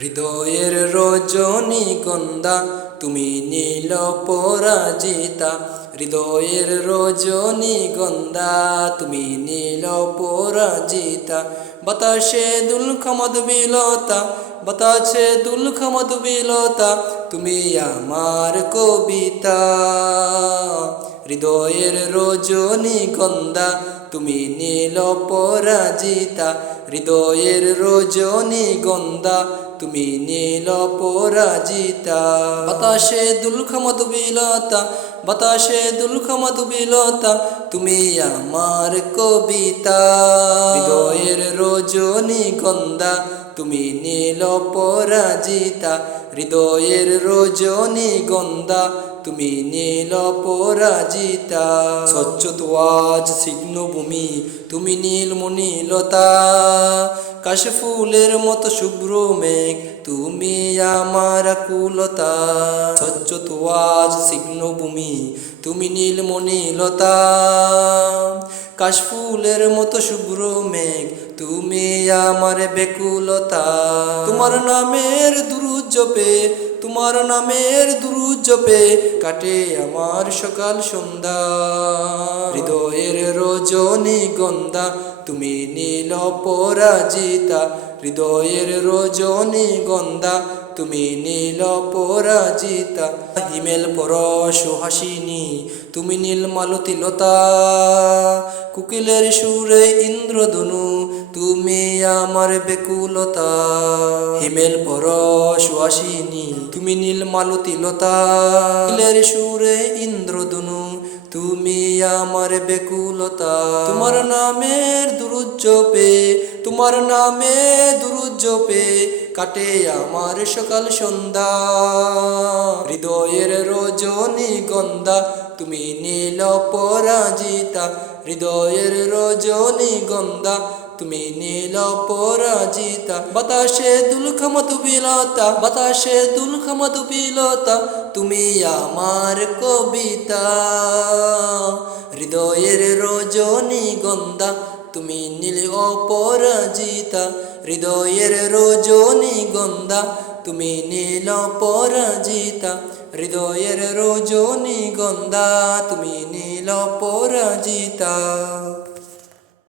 হৃদয়ের রজনী গন্ধা, তুমি নীল পরাজিতা। হৃদয়ের রজনী গন্ধা, তুমি নীল পরাজিতা। বাতাসে দুলখমদ বিলতা, বাতাসে দুলখমদ বিলতা, তুমি আমার কবিতা। হৃদয়ের রজনী গন্ধা, তুমি নীল পরাজিতা। হৃদয়ের রজনী গন্ধা তুমি নীল পরাজিতা। বাতাসে দুলখমদ বিলতা বাতাসে দুলখমদ বিলতা তুমি আমার কবিতা। হৃদয়ের রজনী গন্ধা তুমি নীল পরাজিতা। হৃদয়ের রজনী গন্ধা তুমি নীল পরাজিতা। স্বচ্ছ তোয়াজ সিগ্ন ভূমি তুমি নীলমণি লতা কাশফুলের মতো শুভ্র মেঘ, তুমি আমার কুলতা স্বচ্ছ তোয়াজ সিগ্ন ভূমি তুমি নীলমণিলতা। কাশফুলের মতো শুভ্র মেঘ, তুমি আমার বেকুলতা তোমার নামের দুরুজপে তোমার নামের দুরুজপে কাটে আমার সকাল সন্ধ্যা। হৃদয়ের রজনী গন্ধা, তুমি নীল পরাজিতা। হৃদয়ের রজনী গন্ধা, তুমি নীল পরাজিতা। হিমেল পর সুহাসিনী তুমি নীল মালতী লতা। কুকিলের সুরে ইন্দ্রধনু তুমি আমার বেকুলতা। হিমেল পর সুহাসিনী তুমি নীল মালতী লতা কুকিলের সুরে ইন্দ্রধনু, তুমি আমার বেকুলতা। তোমার নামের দুরুজ্জপে, তোমার নামে দুরুজ্জপে কাটে আমার সকাল সন্ধ্যা। হৃদয়ের রজনী গন্ধা, তুমি নীল পরাজিতা। হৃদয়ের রজনী গন্ধা তুমি নীল পরাজিতা। বাতাসে দুলখমত বিলতা বাতাসে দুলখমত বিলতা তুমি আমার কবিতা। হৃদয়ের রজনী গন্ধা, তুমি নীল অপরাজিতা। হৃদয়ের রজনী গন্ধা, তুমি নীল পরাজিতা। হৃদয়ের রজনী গন্ধা, তুমি নীল পরাজিতা।